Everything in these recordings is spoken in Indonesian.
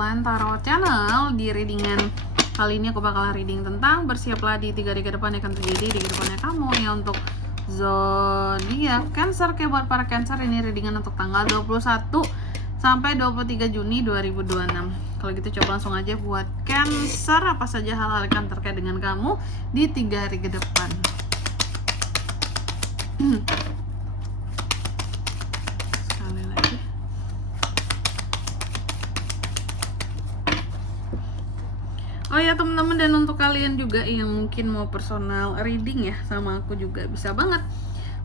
Bulan Tarot Channel. Di readingan kali ini aku bakalan reading tentang bersiaplah di 3 hari ke depan yang akan terjadi di kehidupannya kamu ya untuk zodiak Cancer. Kayak buat para Cancer ini readingan untuk tanggal 21 sampai 23 Juni 2026. Kalau gitu coba langsung aja buat Cancer, apa saja hal-hal yang terkait dengan kamu di 3 hari ke depan. Sekali lagi. Oh ya teman-teman, dan untuk kalian juga yang mungkin mau personal reading ya sama aku juga bisa banget.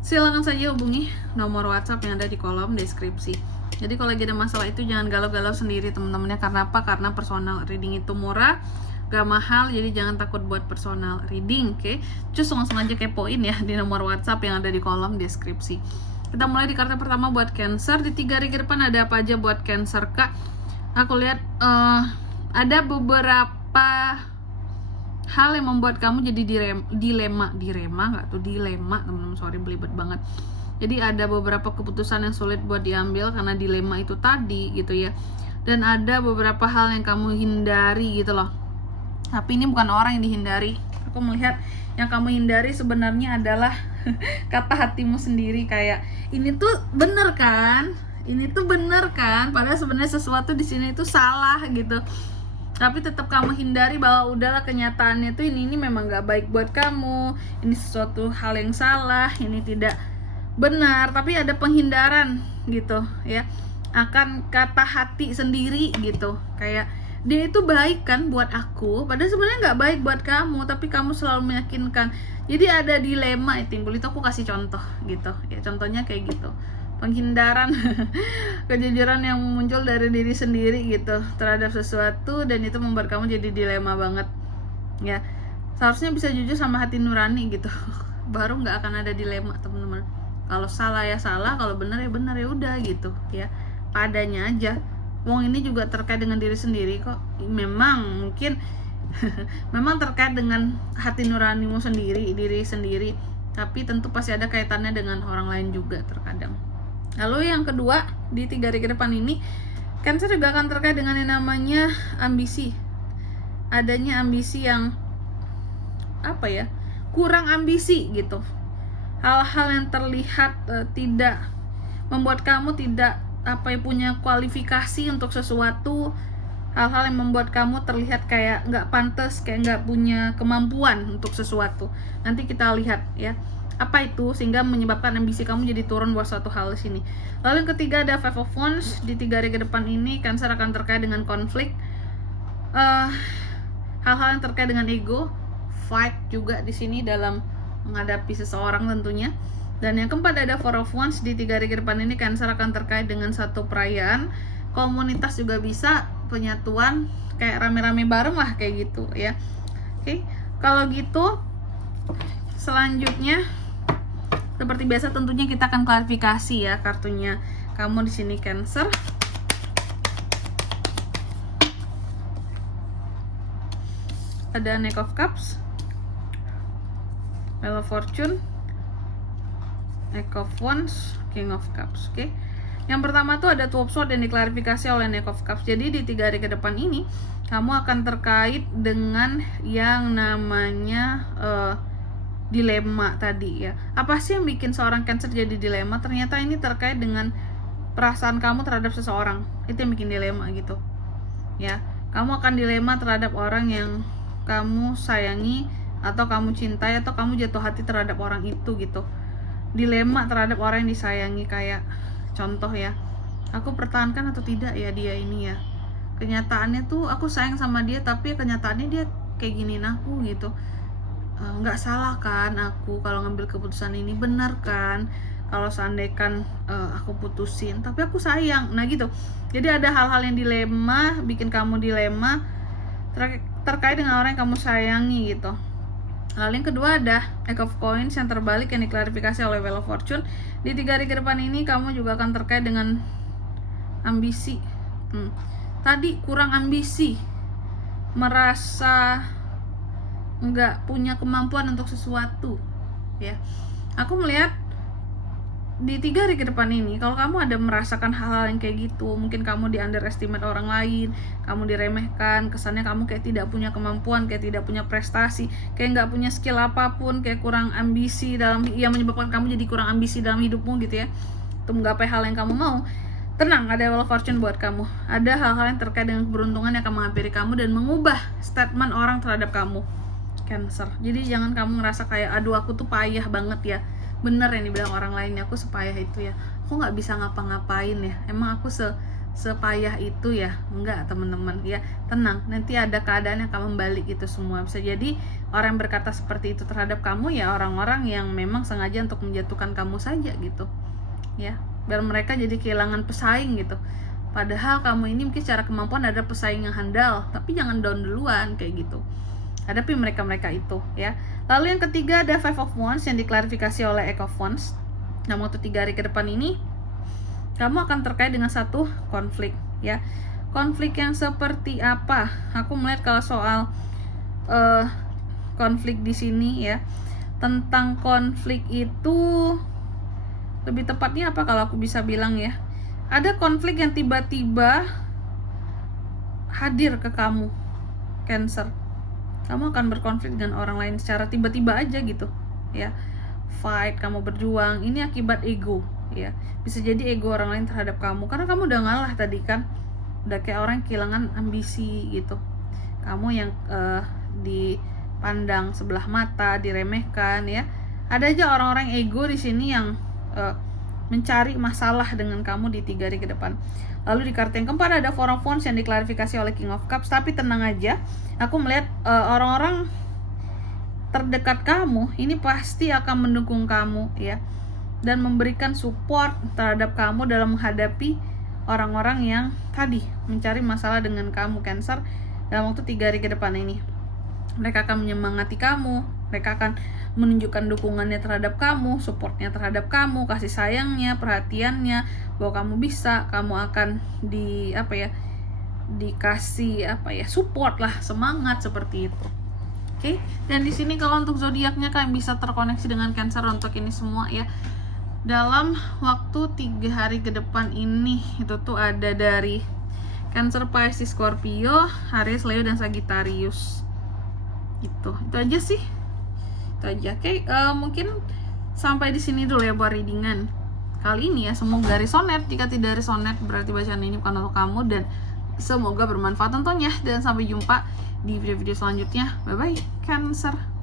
Silakan saja hubungi nomor WhatsApp yang ada di kolom deskripsi. Jadi kalau lagi ada masalah itu jangan galau-galau sendiri teman-temannya. Karena apa? Karena personal reading itu murah, gak mahal, jadi jangan takut buat personal reading, oke? Cus langsung aja kepoin ya di nomor WhatsApp yang ada di kolom deskripsi. Kita mulai di kartu pertama buat Cancer. Di 3 hari ke depan ada apa aja buat Cancer, Kak? Aku lihat ada beberapa hal yang membuat kamu jadi dilema teman-teman, sorry belibet banget. Jadi ada beberapa keputusan yang sulit buat diambil karena dilema itu tadi gitu ya. Dan ada beberapa hal yang kamu hindari gitu loh. Tapi ini bukan orang yang dihindari. Aku melihat yang kamu hindari sebenarnya adalah kata hatimu sendiri, kayak ini tuh bener kan? Ini tuh bener kan? Padahal sebenarnya sesuatu di sini itu salah gitu. Tapi tetap kamu hindari bahwa udahlah, kenyataannya tuh ini memang gak baik buat kamu. Ini sesuatu hal yang salah, ini tidak benar, tapi ada penghindaran gitu ya akan kata hati sendiri gitu, kayak dia itu baik kan buat aku, padahal sebenarnya nggak baik buat kamu, tapi kamu selalu meyakinkan. Jadi ada dilema yang timbul itu. Aku kasih contoh gitu ya, contohnya kayak gitu, penghindaran kejujuran yang muncul dari diri sendiri gitu terhadap sesuatu, dan itu membuat kamu jadi dilema banget ya. Seharusnya bisa jujur sama hati nurani gitu baru nggak akan ada dilema teman-teman. Kalau salah ya salah, kalau benar ya benar, ya udah gitu ya, padanya aja. Wong ini juga terkait dengan diri sendiri kok. Memang mungkin memang terkait dengan hati nuranimu sendiri, diri sendiri, tapi tentu pasti ada kaitannya dengan orang lain juga terkadang. Lalu yang kedua, di 3 hari ke depan ini Cancer juga akan terkait dengan yang namanya ambisi. Adanya ambisi yang apa ya, kurang ambisi gitu. Hal-hal yang terlihat tidak membuat kamu tidak punya kualifikasi untuk sesuatu. Hal-hal yang membuat kamu terlihat kayak nggak pantas, kayak nggak punya kemampuan untuk sesuatu. Nanti kita lihat ya apa itu sehingga menyebabkan ambisi kamu jadi turun buat suatu hal di sini. Lalu yang ketiga ada Five of Wands. Di 3 hari ke depan ini Cancer akan terkait dengan konflik, hal-hal yang terkait dengan ego, fight juga di sini dalam menghadapi seseorang tentunya. Dan yang keempat ada Four of Wands. Di 3 hari ke depan ini Cancer akan terkait dengan satu perayaan, komunitas juga bisa, penyatuan, kayak rame-rame bareng lah kayak gitu ya. Oke, kalau gitu selanjutnya seperti biasa tentunya kita akan klarifikasi ya kartunya kamu di sini Cancer. Ada Knight of Cups, Wheel of Fortune, Knight of Wands, King of Cups. Oke. Yang pertama tuh ada Two of Swords yang diklarifikasi oleh Knight of Cups. Jadi di 3 hari ke depan ini kamu akan terkait dengan yang namanya dilema tadi ya. Apa sih yang bikin seorang Cancer jadi dilema? Ternyata ini terkait dengan perasaan kamu terhadap seseorang. Itu yang bikin dilema gitu. Ya, kamu akan dilema terhadap orang yang kamu sayangi atau kamu cintai atau kamu jatuh hati terhadap orang itu gitu. Dilema terhadap orang yang disayangi, kayak contoh ya, aku pertahankan atau tidak ya dia ini ya. Kenyataannya tuh aku sayang sama dia, tapi kenyataannya dia kayak giniin aku gitu. Nggak salah kan aku kalau ngambil keputusan ini, benar kan kalau seandainya aku putusin, tapi aku sayang. Nah gitu. Jadi ada hal-hal yang dilema, bikin kamu dilema terkait dengan orang yang kamu sayangi gitu. Lalu yang kedua ada Eight of Coins yang terbalik yang diklarifikasi oleh Wheel of Fortune. Di 3 hari ke depan ini kamu juga akan terkait dengan ambisi. Tadi kurang ambisi, merasa nggak punya kemampuan untuk sesuatu ya. Aku melihat di 3 hari ke depan ini, kalau kamu ada merasakan hal-hal yang kayak gitu, mungkin kamu di underestimate orang lain, kamu diremehkan, kesannya kamu kayak tidak punya kemampuan, kayak tidak punya prestasi, kayak nggak punya skill apapun, kayak kurang ambisi yang menyebabkan kamu jadi kurang ambisi dalam hidupmu gitu ya, untuk menggapai hal yang kamu mau. Tenang, ada Wheel of Fortune buat kamu. Ada hal-hal yang terkait dengan keberuntungan yang akan menghampiri kamu dan mengubah statement orang terhadap kamu, Cancer. Jadi jangan kamu ngerasa kayak, aduh aku tuh payah banget ya. Bener yang dibilang orang lain, aku sepayah itu ya, aku nggak bisa ngapa-ngapain ya, emang aku sepayah itu ya. Enggak teman-teman ya, tenang, nanti ada keadaan yang akan membalik itu semua. Bisa jadi orang yang berkata seperti itu terhadap kamu ya orang-orang yang memang sengaja untuk menjatuhkan kamu saja gitu ya, biar mereka jadi kehilangan pesaing gitu. Padahal kamu ini mungkin secara kemampuan ada pesaing yang handal, tapi jangan down duluan kayak gitu. Hadapi mereka itu ya. Lalu yang ketiga ada Five of Wands yang diklarifikasi oleh Eight of Wands. Nah, waktu 3 hari ke depan ini kamu akan terkait dengan satu konflik ya. Konflik yang seperti apa? Aku melihat kalau soal konflik di sini ya, tentang konflik itu lebih tepatnya apa kalau aku bisa bilang ya, ada konflik yang tiba-tiba hadir ke kamu, Cancer. Kamu akan berkonflik dengan orang lain secara tiba-tiba aja gitu ya. Fight, kamu berjuang, ini akibat ego ya. Bisa jadi ego orang lain terhadap kamu, karena kamu udah ngalah tadi kan, udah kayak orang kehilangan ambisi gitu. Kamu yang dipandang sebelah mata, diremehkan ya. Ada aja orang-orang ego di sini yang mencari masalah dengan kamu di 3 hari ke depan. Lalu di kartu yang keempat ada Four of Wands yang diklarifikasi oleh King of Cups. Tapi tenang aja, aku melihat orang-orang terdekat kamu ini pasti akan mendukung kamu ya, dan memberikan support terhadap kamu dalam menghadapi orang-orang yang tadi mencari masalah dengan kamu, Cancer, dalam waktu 3 hari ke depan ini. Mereka akan menyemangati kamu, mereka akan menunjukkan dukungannya terhadap kamu, supportnya terhadap kamu, kasih sayangnya, perhatiannya, bahwa kamu bisa, kamu akan dikasih support lah, semangat seperti itu. Oke, dan di sini kalau untuk zodiaknya kalian bisa terkoneksi dengan Cancer untuk ini semua ya. Dalam waktu 3 hari ke depan ini itu tuh ada dari Cancer, Pisces, Scorpio, Aries, Leo, dan Sagittarius. Gitu. Itu aja sih. Itu aja. Oke, mungkin sampai di sini dulu ya buat readingan kali ini ya. Semoga resonate. Jika tidak resonate berarti bacaan ini bukan untuk kamu, dan semoga bermanfaat tentunya. Dan sampai jumpa di video-video selanjutnya. Bye bye, Cancer.